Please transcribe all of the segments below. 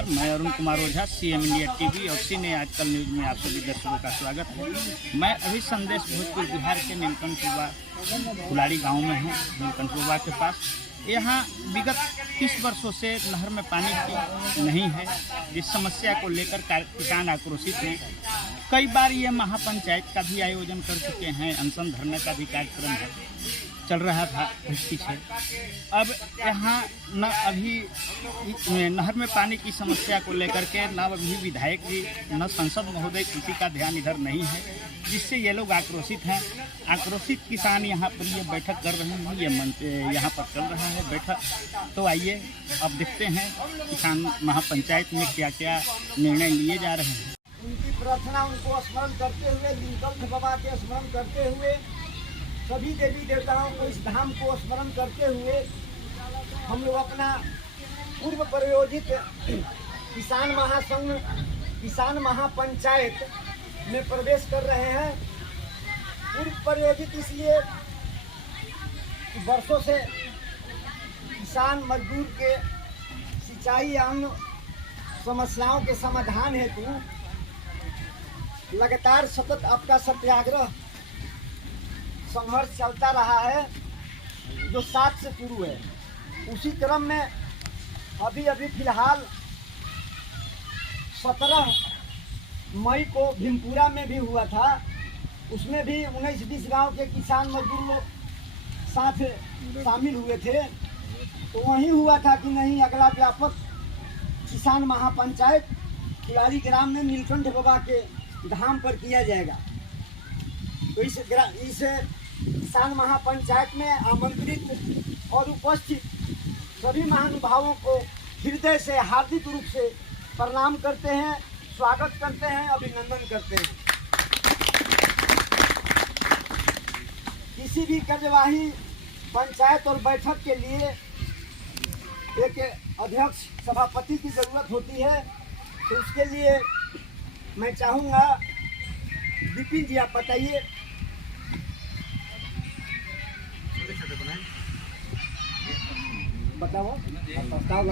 नमस्कार, मैं Arun Kumar Ojha, CM India TV और सीने आजकल न्यूज़ में आप सभी दर्शकों का स्वागत है। मैं अभी संदेश भोजपुर बिहार के नीलकंठपुरा फुलाड़ी गांव में हूं। नीलकंठपुरा के पास यहाँ विगत 30 वर्षों से नहर में पानी की नहीं है, जिस समस्या को लेकर किसान आक्रोशित हैं। कई बार ये महापंचायत का भी आयोजन कर चुके हैं, अनशन धरने का भी कार्यक्रम है चल रहा था पीछे। अब यहाँ न अभी नहर में पानी की समस्या को लेकर के न अभी विधायक जी न सांसद महोदय किसी का ध्यान इधर नहीं है, जिससे ये लोग आक्रोशित हैं। आक्रोशित किसान यहाँ पर ये बैठक कर रहे हैं, ये मंच यहाँ पर चल रहा है बैठक। तो आइए अब देखते हैं किसान महापंचायत में क्या क्या निर्णय लिए जा रहे हैं। उनकी प्रार्थना उनको स्मरण करते हुए, नीलकंठ बाबा के स्मरण करते हुए, सभी देवी देवताओं को, इस धाम को स्मरण करते हुए हम लोग अपना पूर्व प्रयोजित किसान महासंघ, किसान महापंचायत में प्रवेश कर रहे हैं। पूर्व प्रयोजित इसलिए वर्षों से किसान मजदूर के सिंचाई अन्य समस्याओं के समाधान हेतु लगातार सतत आपका सत्याग्रह संघर्ष चलता रहा है, जो 7 से शुरू है। उसी क्रम में अभी फिलहाल 17 मई को भीमपुरा में भी हुआ था। उसमें भी 19-20 गांव के किसान मजदूर लोग साथ शामिल हुए थे। तो वहीं हुआ था कि नहीं, अगला व्यापक किसान महापंचायत फुलाड़ी ग्राम में नीलकंठ बाबा के धाम पर किया जाएगा। तो इस किसान महापंचायत में आमंत्रित और उपस्थित सभी महानुभावों को हृदय से हार्दिक रूप से प्रणाम करते हैं, स्वागत करते हैं, अभिनंदन करते हैं। किसी भी कार्यवाही पंचायत और बैठक के लिए एक अध्यक्ष सभापति की ज़रूरत होती है। तो उसके लिए मैं चाहूँगा विपिन जी, आप बताइए। बताओ, प्रस्ताव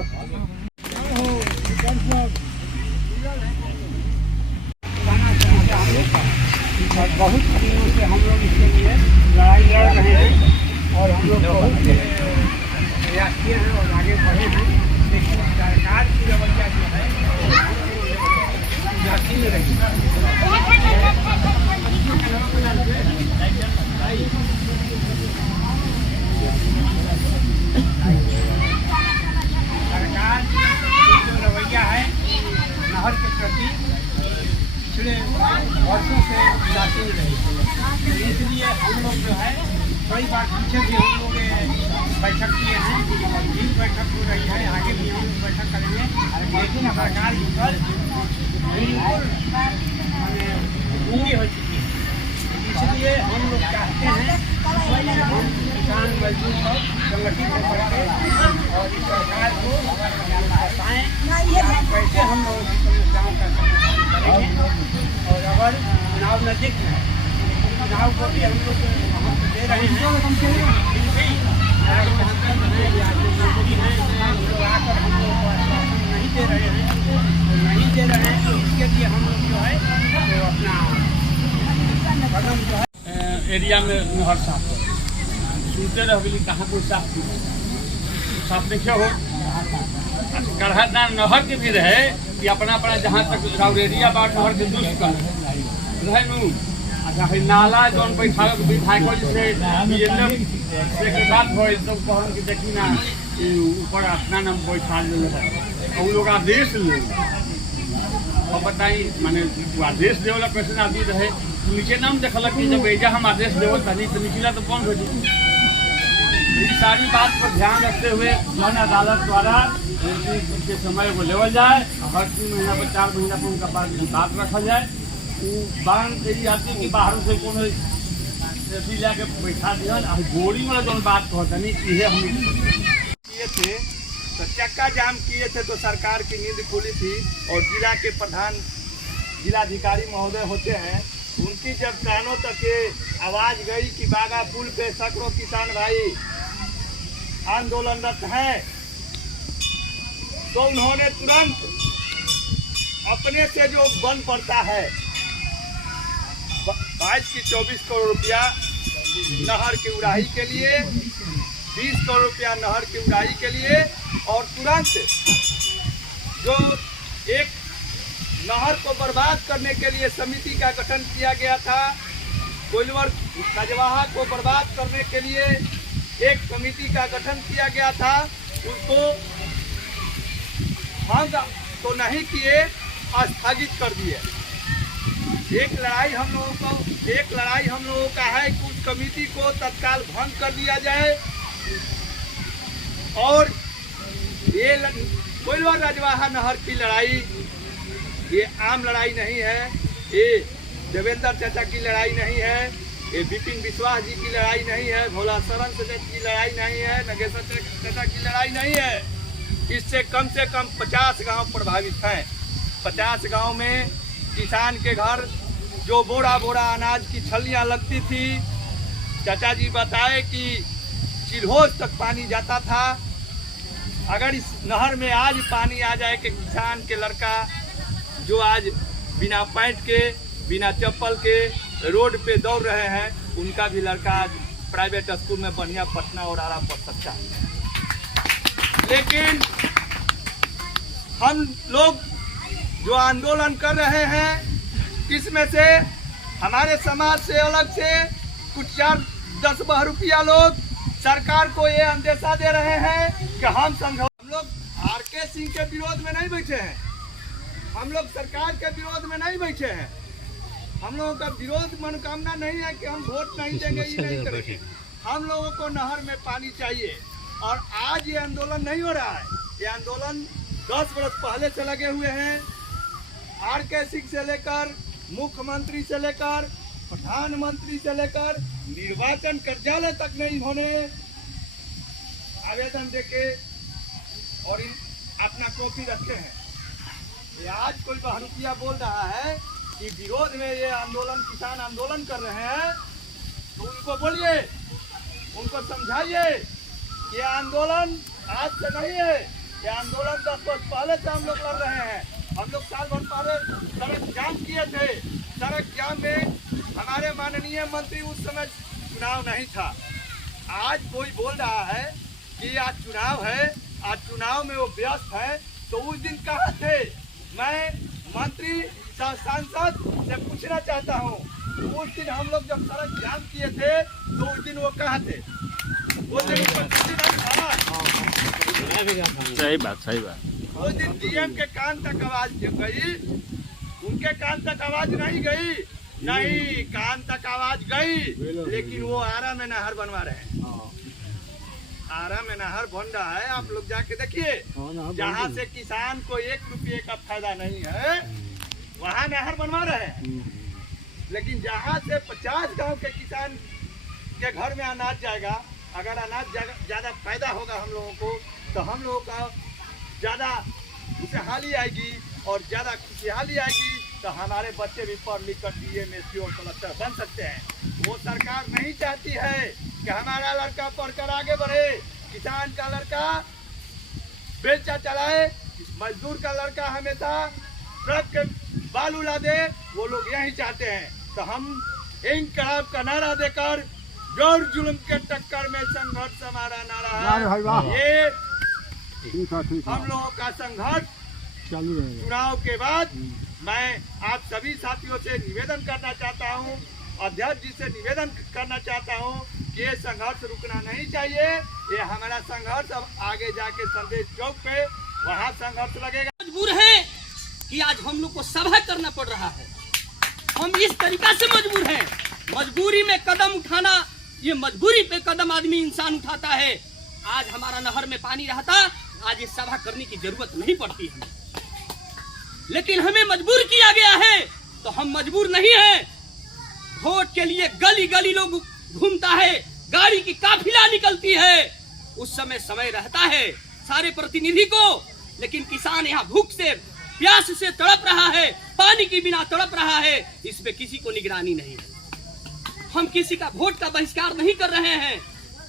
बहुत दिनों से हम लोग इसके लिए लड़ाई लड़ रहे हैं और हम लोग बहुत प्रयास किए हैं और आगे बढ़े हैं। लेकिन सरकार की रवैया जो है जाती में रही। सरकार की जो रवैया है नहर के प्रति पिछले वर्षों से जाती में रही। तो इसलिए हम लोग जो है कई बार पीछे भी हम लोग बैठक किए हैं और भी बैठक हो रही है, आगे भी हम बैठक करेंगे। लेकिन सरकार की पर पूरी हो चुकी है। इसलिए हम लोग चाहते हैं हम किसान मजदूर को संगठित करके और इस सरकार को बताएं कैसे हम लोगों की समस्याओं का समाधान करेंगे। और अगर चुनाव नजदीक है, चुनाव को भी हम लोग महत्व दे रहे हैं। आकर हम लोग को आश्वासन नहीं दे रहे हैं, तो इसके लिए हम लोग जो है तो अपना कदम जो है एरिया में नहर साफ सुनते रह कहाँ को साफ देखिए हो गढ़ा नहर के भी रहे कि अपना अपना जहाँ तक एरिया बाढ़ नहर के दुष्ट रहे नू। अच्छा है नाला जौन बैठावे विधायक से बात हो तो कहूँ कि देखी ना ऊपर अपना नाम बैठा ले उन लोग आदेश ले और बताई माने आदेश देवला कैसे आदमी रहे नीचे नाम देखल कि जब एजा हम आदेश देवल तनी तो निचला तो कौन हो जाए। इस सारी बात पर ध्यान रखते हुए जन अदालत द्वारा उनके समय को लेवल जाए, हर 3 महीना पर 4 महीना पर उनका पास बात रखा जाए। बांध तेरी आती कि बाहर से कौन ऐसी लाके बैठा दिया गोली वाला जो बात कहता नहीं ये हम किए थे। तो चक्का जाम किए थे तो सरकार की नींद खुली थी और जिला के प्रधान जिलाधिकारी महोदय होते हैं, उनकी जब कानों तक ये आवाज़ गई कि बागा पुल पे सैकड़ों किसान भाई आंदोलनरत हैं, तो उन्होंने तुरंत अपने से जो बन पड़ता है 22 की 24 करोड़ रुपया नहर की उड़ाही के लिए, 20 करोड़ रुपया नहर की उड़ाही के लिए, और तुरंत जो एक नहर को बर्बाद करने के लिए समिति का गठन किया गया था, कोइलवर कजवाहा को बर्बाद करने के लिए एक समिति का गठन किया गया था, उसको भंग तो नहीं किए, स्थगित कर दिए। एक लड़ाई हम लोगों का है कि उस कमेटी को तत्काल भंग कर दिया जाए, और ये कोइलवर रजवाहा नहर की लड़ाई ये आम लड़ाई नहीं है, ये देवेंद्र चाचा की लड़ाई नहीं है, ये विपिन विश्वास जी की लड़ाई नहीं है, भोला शरण की लड़ाई नहीं है, नगेश्वर चाचा की लड़ाई नहीं है। इससे कम 50 गांव प्रभावित हैं। 50 गांव में किसान के घर जो बोरा बोरा अनाज की छलियां लगती थी, चाचा जी बताए कि चिल्होज तक पानी जाता था। अगर इस नहर में आज पानी आ जाए कि किसान के लड़का जो आज बिना पैंट के बिना चप्पल के रोड पे दौड़ रहे हैं, उनका भी लड़का आज प्राइवेट स्कूल में बढ़िया पटना और आरा पढ़ सकता है। लेकिन हम लोग जो आंदोलन कर रहे हैं, इसमें से हमारे समाज से अलग से कुछ 4-10 रुपया लोग सरकार को ये अंदेशा दे रहे हैं कि हम लोग आरके सिंह के विरोध में नहीं बैठे हैं, हम लोग सरकार के विरोध में नहीं बैठे हैं। हम लोगों का विरोध मनोकामना नहीं है कि हम वोट नहीं देंगे, ये नहीं करेंगे। हम लोगों को नहर में पानी चाहिए, और आज ये आंदोलन नहीं हो रहा है, ये आंदोलन 10 वर्ष पहले से लगे हुए हैं। आरके सिंह से लेकर मुख्यमंत्री से लेकर प्रधानमंत्री से लेकर निर्वाचन कार्यालय तक में इन्होंने आवेदन देके और अपना कॉपी रखे हैं। ये आज कोई बहरूपिया बोल रहा है कि विरोध में ये आंदोलन, किसान आंदोलन कर रहे हैं, तो उनको बोलिए, उनको समझाइए, ये आंदोलन आज से नहीं है, ये आंदोलन 10 वर्ष पहले से हम लोग लड़ रहे हैं। हम लोग साल भर पहले सड़क जाम किए थे। सड़क जाम में हमारे माननीय मंत्री, उस समय चुनाव नहीं था। आज कोई बोल रहा है कि आज चुनाव है, आज चुनाव में वो व्यस्त है, तो उस दिन कहाँ थे? मैं मंत्री सांसद से पूछना चाहता हूँ, उस दिन हम लोग जब सड़क जाम किए थे तो उस दिन वो कहाँ थे? वो दिन सही बात। उस दिन डीएम के कान तक आवाज गई, उनके कान तक आवाज नहीं गई, नहीं कान तक आवाज गई, लेकिन वो आरा में नहर बनवा रहे हैं। आरा में नहर बन रहा है, आप लोग जाके देखिए। जहाँ से किसान को 1 रुपये का फायदा नहीं है, वहाँ नहर बनवा रहे हैं। लेकिन जहाँ से 50 गांव के किसान के घर में अनाज जाएगा, अगर अनाज ज्यादा फायदा होगा हम लोगों को, तो हम लोगों का ज्यादा खुशहाली आएगी, और ज्यादा खुशहाली आएगी तो हमारे बच्चे भी पढ़ लिख कर DMSP और कलेक्टर बन सकते हैं। वो सरकार नहीं चाहती है कि हमारा लड़का पढ़कर आगे बढ़े। किसान का लड़का बेलचा चलाए, मजदूर का लड़का हमेशा ट्रक के बालू ला दे, वो लोग यही चाहते हैं। तो हम इनकलाब का नारा देकर जोर जुल्म के टक्कर में संघर्ष हमारा नारा है। ये हम लोगों का संघर्ष चालू रहेगा। चुनाव के बाद मैं आप सभी साथियों से निवेदन करना चाहता हूं, अध्यक्ष जी से निवेदन करना चाहता हूं कि ये संघर्ष रुकना नहीं चाहिए। ये हमारा संघर्ष अब आगे जाके संदेश चौक पे वहाँ संघर्ष लगेगा। मजबूर हैं कि आज हम लोग को सभा करना पड़ रहा है। हम इस तरीका से मजबूर हैं, मजबूरी में कदम उठाना, ये मजबूरी पे कदम आदमी इंसान उठाता है। आज हमारा नहर में पानी रहता, आज ये सभा करने की जरूरत नहीं पड़ती हमें, लेकिन हमें मजबूर किया गया है, तो हम मजबूर नहीं हैं। वोट के लिए गली गली लोग घूमता है, गाड़ी की काफिला निकलती है, उस समय रहता है सारे प्रतिनिधि को, लेकिन किसान यहाँ भूख से प्यास से तड़प रहा है, पानी के बिना तड़प रहा है, इसमें किसी को निगरानी नहीं है। हम किसी का वोट का बहिष्कार नहीं कर रहे हैं,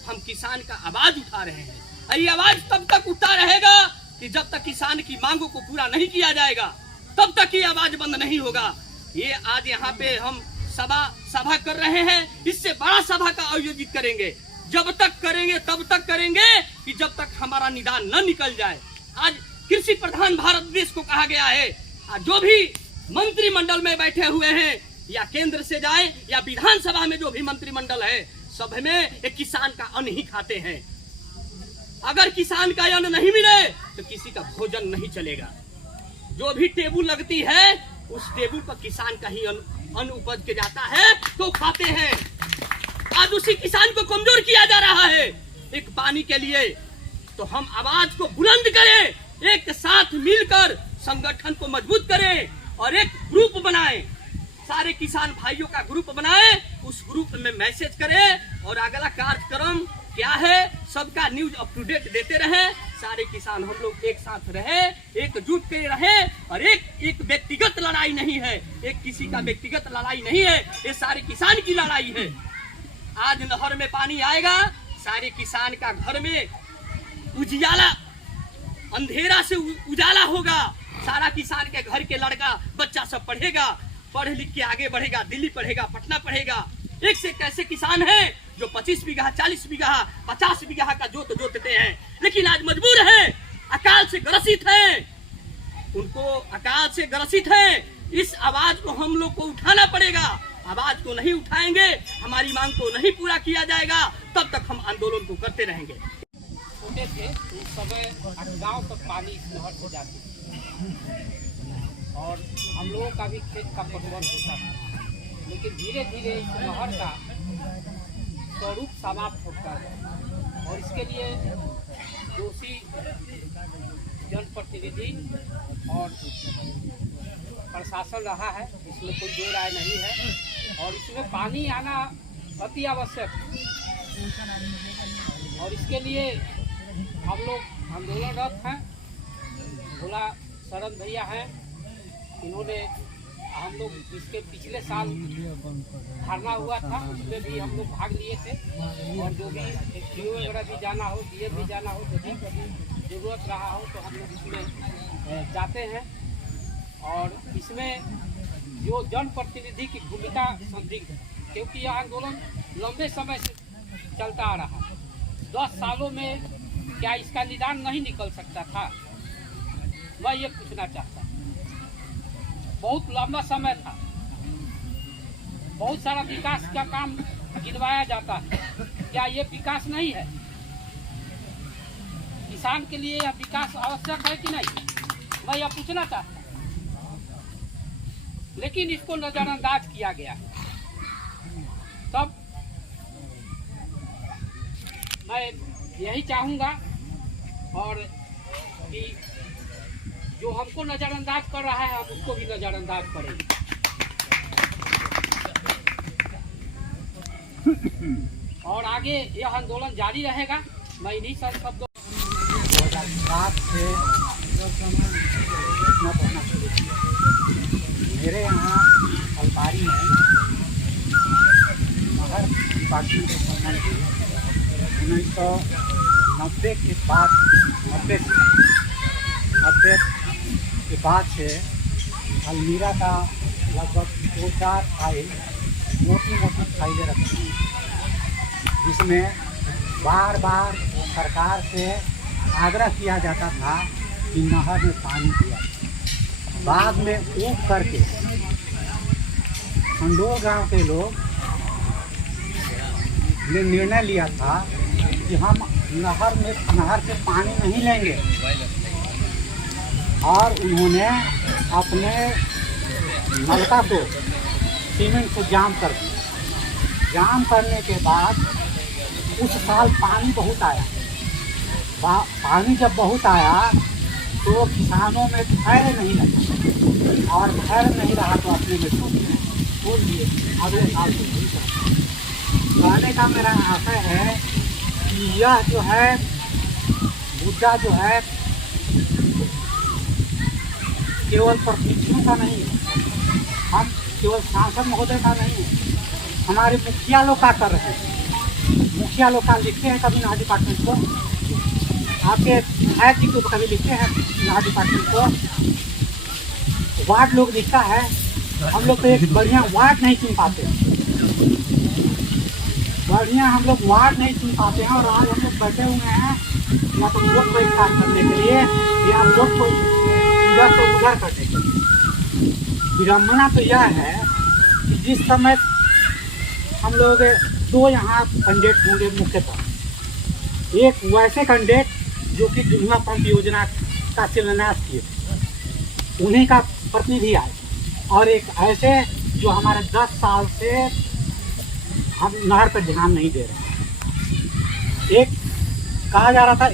हम किसान का आवाज उठा रहे हैं। ये आवाज तब तक उठता रहेगा कि जब तक किसान की मांगों को पूरा नहीं किया जाएगा, तब तक ये आवाज बंद नहीं होगा। ये आज यहाँ पे हम सभा कर रहे हैं, इससे बड़ा सभा का आयोजित करेंगे। जब तक करेंगे तब तक करेंगे कि जब तक हमारा निदान न निकल जाए। आज कृषि प्रधान भारत देश को कहा गया है। आज जो भी मंत्रिमंडल में बैठे हुए हैं, या केंद्र से जाए या विधानसभा में जो भी मंत्रिमंडल है, सब में एक किसान का अन्न ही खाते हैं। अगर किसान का अन्न नहीं मिले तो किसी का भोजन नहीं चलेगा। जो भी टेबुल लगती है उस टेबुल पर किसान का ही अन्न उपज के जाता है तो खाते हैं। आज उसी किसान को कमजोर किया जा रहा है एक पानी के लिए। तो हम आवाज को बुलंद करें, एक साथ मिलकर संगठन को मजबूत करें और एक ग्रुप बनाएं। सारे किसान भाइयों का ग्रुप बनाएं, उस ग्रुप में मैसेज करें और अगला कार्यक्रम क्या है सबका न्यूज अप टू डेट देते रहे। सारे किसान हम लोग एक साथ रहे, एकजुट के रहे और एक व्यक्तिगत लड़ाई नहीं है, एक किसी का व्यक्तिगत लड़ाई नहीं है, ये सारे किसान की लड़ाई है। आज नहर में पानी आएगा, सारे किसान का घर में उजियाला, अंधेरा से उजाला होगा। सारा किसान के घर के लड़का बच्चा सब पढ़ेगा, पढ़ लिख के आगे बढ़ेगा, दिल्ली पढ़ेगा, पटना पढ़ेगा। एक से कैसे किसान हैं जो 25 बीघा, 40 बीघा, 50 बीघा का जोतते हैं, लेकिन आज मजबूर हैं, अकाल से ग्रसित हैं, उनको अकाल से ग्रसित हैं। इस आवाज को हम लोग को उठाना पड़ेगा। आवाज को नहीं उठाएंगे, हमारी मांग को नहीं पूरा किया जाएगा, तब तक हम आंदोलन को करते रहेंगे। छोटे थे उस समय गांव तक पानी इस नहर से जाती और हम लोगों का भी खेत का पटवन होता था, लेकिन धीरे धीरे इस नहर का स्वरूप समाप्त होता है और इसके लिए दोषी जनप्रतिनिधि और प्रशासन रहा है, इसमें कोई दो राय नहीं है। और इसमें पानी आना अति आवश्यक और इसके लिए हम लोग आंदोलनरत हैं। भोला शरण भैया हैं, इन्होंने हम लोग इसके पिछले साल धरना हुआ था, उसमें भी हम लोग भाग लिए थे और जो भी डीओ वगैरह भी जाना हो, डीएम भी जाना हो, जब भी कभी जरूरत रहा हो तो हम लोग इसमें जाते हैं। और इसमें जो जनप्रतिनिधि की भूमिका संदिग्ध है, क्योंकि यह आंदोलन लंबे समय से चलता आ रहा है। 10 सालों में क्या इसका निदान नहीं निकल सकता था? मैं ये पूछना चाहता हूँ। बहुत लंबा समय था, बहुत सारा विकास का काम गिनवाया जाता है, क्या ये विकास नहीं है? किसान के लिए यह विकास आवश्यक है कि नहीं? मैं यह पूछना चाहता हूँ, लेकिन इसको नजरअंदाज किया गया। तब मैं यही चाहूँगा और कि जो हमको नजरअंदाज कर रहा है हम उसको भी नजरअंदाज करेंगे। और आगे यह आंदोलन जारी रहेगा। मैं इन्हीं सब शब्दों 2007 से मेरे यहाँ अलपारी में नहर पार्टी के संबंध 1990 के बाद 90 के बाद से अलमीरा का लगभग 2-4 फाइल मोटी फाइलें रखी हैं, जिसमें बार बार सरकार से आग्रह किया जाता था कि नहर में पानी दिया। बाद में ऊब करके खंडोर गांव के लोग ने निर्णय लिया था कि हम नहर से पानी नहीं लेंगे और उन्होंने अपने नलका को सीमेंट से जाम कर दिया। जाम करने के बाद उस साल पानी बहुत आया। पानी जब बहुत आया तो किसानों में धैर्य नहीं लगा और धैर्य नहीं रहा तो अपने में छोड़ दिए। अगले साल से नहीं करते। कहने का मेरा आशय है कि यह जो है मुद्दा जो है केवल प्रतिनिधियों का नहीं है, हम केवल सांसद महोदय का नहीं है, हमारे मुखिया लोग का कर रहे हैं। मुखिया लोग का लिखते हैं कभी नहर डिपार्टमेंट को, आपके विधायक जी को कभी लिखते हैं नहर डिपार्टमेंट को, वार्ड लोग दिखता है, हम लोग तो एक बढ़िया वार्ड नहीं चुन पाते, बढ़िया हम लोग वार्ड नहीं चुन पाते हैं। और आज हम लोग बैठे हुए हैं या तो वोट को इकट्ठा करने के लिए या वोट को इधर से उधर करने के लिए। विडम्बना तो यह है कि जिस समय हम लोग 2 यहाँ कैंडिडेट होंगे मुख्यतः, एक वैसे कैंडिडेट जो कि दुनिया पंप योजना का शिलान्यास किए, उन्हीं का प्रतिनिधि आए, और एक ऐसे जो हमारे 10 साल से हम नहर पर ध्यान नहीं दे रहे। एक कहा जा रहा था,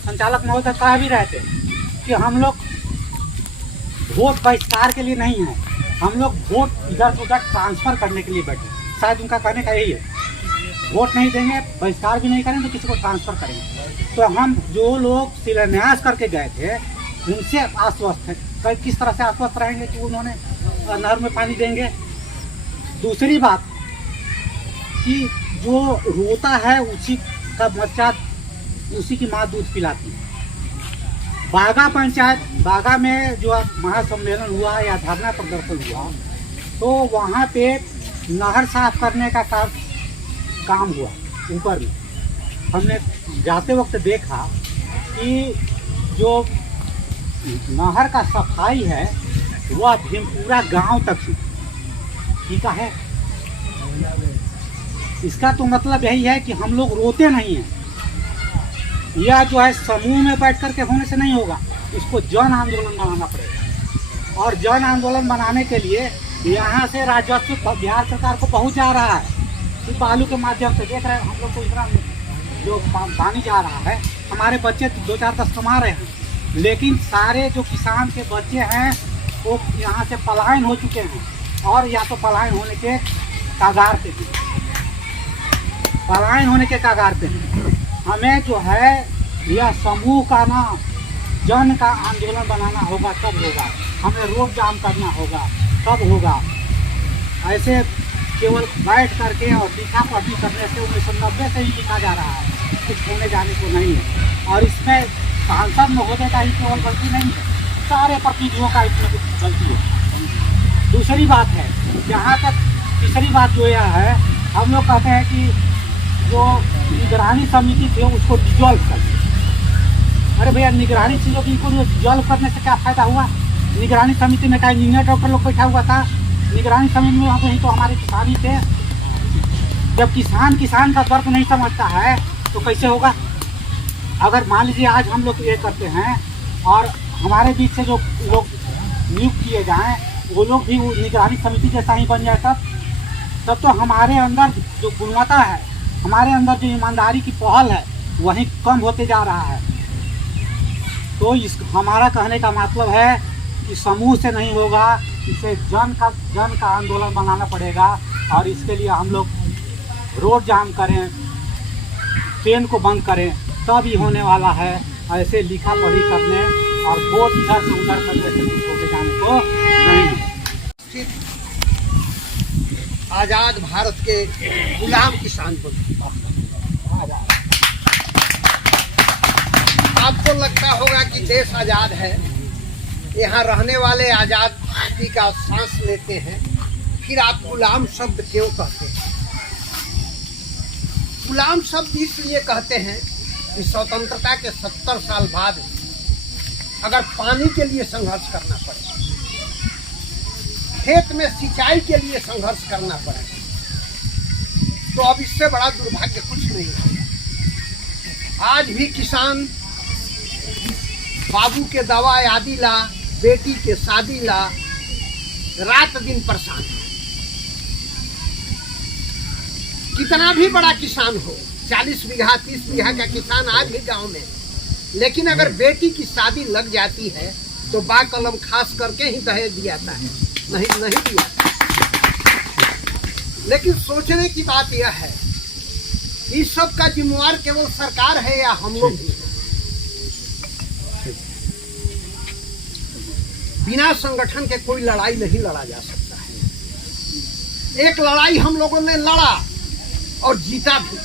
संचालक महोदय कह भी रहे थे कि हम लोग वोट बहिष्कार के लिए नहीं है, हम लोग वोट इधर से उधर ट्रांसफर करने के लिए बैठे। शायद उनका कहने का यही है, वोट नहीं देंगे, बहिष्कार भी नहीं करेंगे तो किसी को ट्रांसफर करेंगे। तो हम जो लोग शिलान्यास करके गए थे उनसे आश्वस्त है, किस तरह से आश्वस्त रहेंगे कि उन्होंने नहर में पानी देंगे। दूसरी बात कि जो रोता है उसी का बच्चा, उसी की माँ दूध पिलाती है। बागा पंचायत, बागा में जो महासम्मेलन हुआ या धरना प्रदर्शन हुआ, तो वहाँ पे नहर साफ करने का काम हुआ ऊपर में। हमने जाते वक्त देखा कि जो नहर का सफाई है वह भीमपुरा गांव तक ही का है। इसका तो मतलब यही है कि हम लोग रोते नहीं हैं। यह जो है समूह में बैठ कर के होने से नहीं होगा, इसको जन आंदोलन बनाना पड़ेगा। और जन आंदोलन बनाने के लिए यहाँ से राजस्व बिहार सरकार को पहुँच जा रहा है, सिर्फ बालू के माध्यम से। देख रहे हैं हम लोग को इतना जो पानी जा रहा है, हमारे बच्चे 2-4-10 कमा रहे हैं, लेकिन सारे जो किसान के बच्चे हैं वो यहाँ से पलायन हो चुके हैं, और या तो पलायन होने के कागार पे हैं, पलायन होने के कागार पे हैं। हमें जो है यह समूह का ना जन का आंदोलन बनाना होगा, तब होगा। हमें रोड जाम करना होगा, तब होगा। ऐसे केवल बैठ करके और लिखा पढ़ी करने से 1990 से ही लिखा जा रहा है, कुछ होने जाने को नहीं है। और इसमें सांसद महोदय का ही केवल गलती नहीं है, सारे प्रतिनिधियों का इसमें कुछ गलती है। दूसरी बात है, जहाँ तक तीसरी बात जो यह है, हम लोग कहते हैं कि जो निगरानी समिति थी उसको डिजॉल्व कर। अरे भैया, निगरानी समिति को डिजॉल्व करने से क्या फायदा हुआ? निगरानी समिति में क्या इंजीनियर डॉक्टर लोग बैठा हुआ था? निगरानी समिति में वहीं तो हमारे किसान ही थे। जब किसान का दर्द नहीं समझता है तो कैसे होगा? अगर मान लीजिए आज हम लोग ये करते हैं और हमारे बीच से जो लोग नियुक्त किए जाएं वो लोग भी निगरानी समिति जैसा ही बन जाए, तब तो हमारे अंदर जो गुणवत्ता है, हमारे अंदर जो ईमानदारी की पहल है, वही कम होते जा रहा है। तो इस हमारा कहने का मतलब है कि समूह से नहीं होगा, इसे जन का आंदोलन बनाना पड़ेगा। और इसके लिए हम लोग रोड जाम करें, ट्रेन को बंद करें, तब ही होने वाला है। ऐसे लिखा पढ़ी करने और वोट इधर से उधर करने से कुछ होके जाने को नहीं। आजाद भारत के गुलाम किसान को आपको लगता होगा कि देश आजाद है, यहाँ रहने वाले आजादी का सांस लेते हैं, फिर आप गुलाम शब्द क्यों कहते हैं? गुलाम शब्द इसलिए कहते हैं कि स्वतंत्रता के 70 साल बाद अगर पानी के लिए संघर्ष करना पड़े, खेत में सिंचाई के लिए संघर्ष करना पड़े, तो अब इससे बड़ा दुर्भाग्य कुछ नहीं है। आज भी किसान बाबू के दवा आदि ला, बेटी के शादी ला, रात दिन परेशान है। कितना भी बड़ा किसान हो, 40 बीघा 30 बीघा का किसान आज भी गांव में, लेकिन अगर बेटी की शादी लग जाती है तो बा कलम खास करके ही दहेज दियाता है, नहीं दिया। लेकिन सोचने की बात यह है, इस सब का जिम्मेवार केवल सरकार है या हम लोग भी? बिना संगठन के कोई लड़ाई नहीं लड़ा जा सकता है। एक लड़ाई हम लोगों ने लड़ा और जीता भी,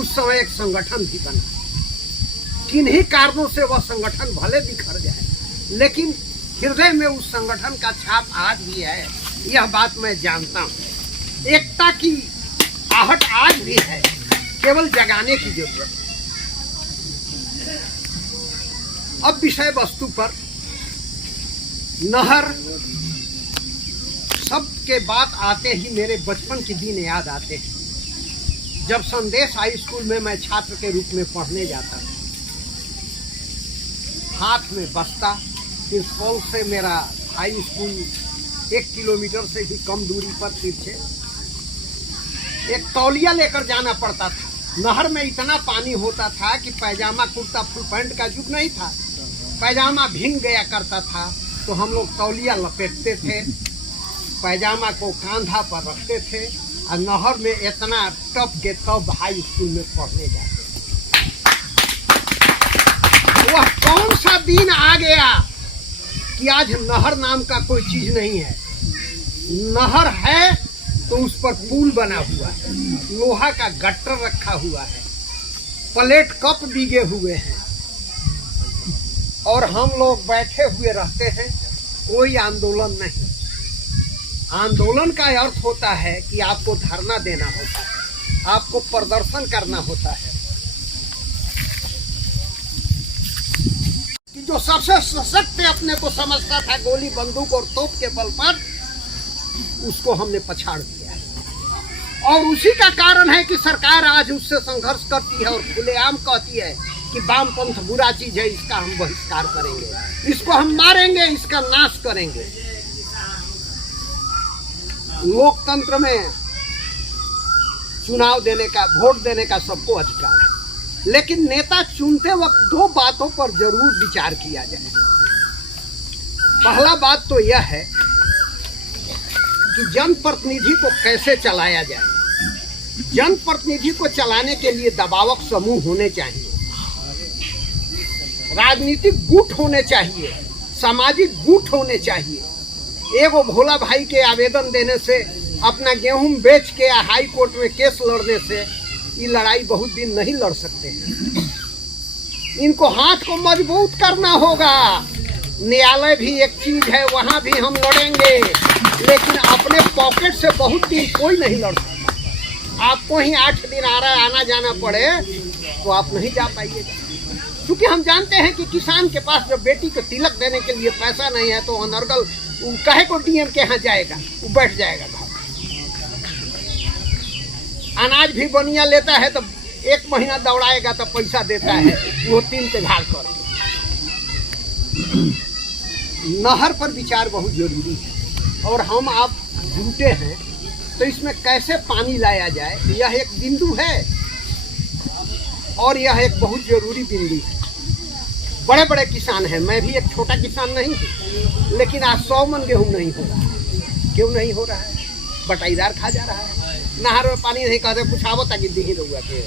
उस समय एक संगठन भी बना। किन्हीं कारणों से वह संगठन भले बिखर जाए, लेकिन हृदय में उस संगठन का छाप आज भी है, यह बात मैं जानता हूँ। एकता की आहट आज भी है, केवल जगाने की जरूरत है। अब विषय वस्तु पर, नहर शब्द के बात आते ही मेरे बचपन के दिन याद आते हैं, जब संदेश हाई स्कूल में मैं छात्र के रूप में पढ़ने जाता था। हाथ में बस्ता, प्रिंसिपल से मेरा हाई स्कूल 1 किलोमीटर से भी कम दूरी पर पीछे, एक तौलिया लेकर जाना पड़ता था। नहर में इतना पानी होता था कि पैजामा कुर्ता फुल पैंट का युग नहीं था, पैजामा भीग गया करता था, तो हम लोग तौलिया लपेटते थे, पैजामा को कंधा पर रखते थे और नहर में इतना टप के तब हाई स्कूल में पढ़ने जाते। वह कौन सा दिन आ गया कि आज नहर नाम का कोई चीज नहीं है। नहर है तो उस पर पुल बना हुआ है, लोहा का गट्टर रखा हुआ है, प्लेट कप बिगे हुए हैं और हम लोग बैठे हुए रहते हैं। कोई आंदोलन नहीं। आंदोलन का अर्थ होता है कि आपको धरना देना होता है, आपको प्रदर्शन करना होता है। कि जो सबसे सशक्त अपने को समझता था गोली बंदूक और तोप के बल पर, उसको हमने पछाड़ दिया। और उसी का कारण है कि सरकार आज उससे संघर्ष करती है और खुलेआम कहती है कि वामपंथ बुरा चीज है, इसका हम बहिष्कार करेंगे, इसको हम मारेंगे, इसका नाश करेंगे। लोकतंत्र में चुनाव देने का, वोट देने का सबको अधिकार है, लेकिन नेता चुनते वक्त 2 बातों पर जरूर विचार किया जाए। पहला बात तो यह है कि जनप्रतिनिधि को कैसे चलाया जाए। जनप्रतिनिधि को चलाने के लिए दबावक समूह होने चाहिए, राजनीतिक गुट होने चाहिए, सामाजिक गुट होने चाहिए। एगो भोला भाई के आवेदन देने से, अपना गेहूं बेच के हाई कोर्ट में केस लड़ने से ये लड़ाई बहुत दिन नहीं लड़ सकते हैं। इनको हाथ को मजबूत करना होगा। न्यायालय भी एक चीज है, वहां भी हम लड़ेंगे, लेकिन अपने पॉकेट से बहुत दिन कोई नहीं लड़ सकता। आपको ही 8 दिन आना जाना पड़े तो आप नहीं जा पाइएगा, क्योंकि हम जानते हैं कि किसान के पास जब बेटी को तिलक देने के लिए पैसा नहीं है तो अनर्गल कहे को डीएम के यहाँ जाएगा, वो बैठ जाएगा घर। अनाज भी बनिया लेता है तो 1 महीना दौड़ाएगा तो पैसा देता है, वो 3 त्योहार कर। नहर पर विचार बहुत जरूरी है और हम आप जुटे हैं तो इसमें कैसे पानी लाया जाए, यह एक बिंदु है और यह एक बहुत जरूरी बिंदु है। बड़े बड़े किसान हैं, मैं भी एक छोटा किसान नहीं हूँ, लेकिन आज 100 मन गेहूँ नहीं हो रहा। क्यों नहीं हो रहा है? बटाईदार खा जा रहा है। नहर में पानी नहीं कहते, पूछावो ताकि दिही रहुआ के।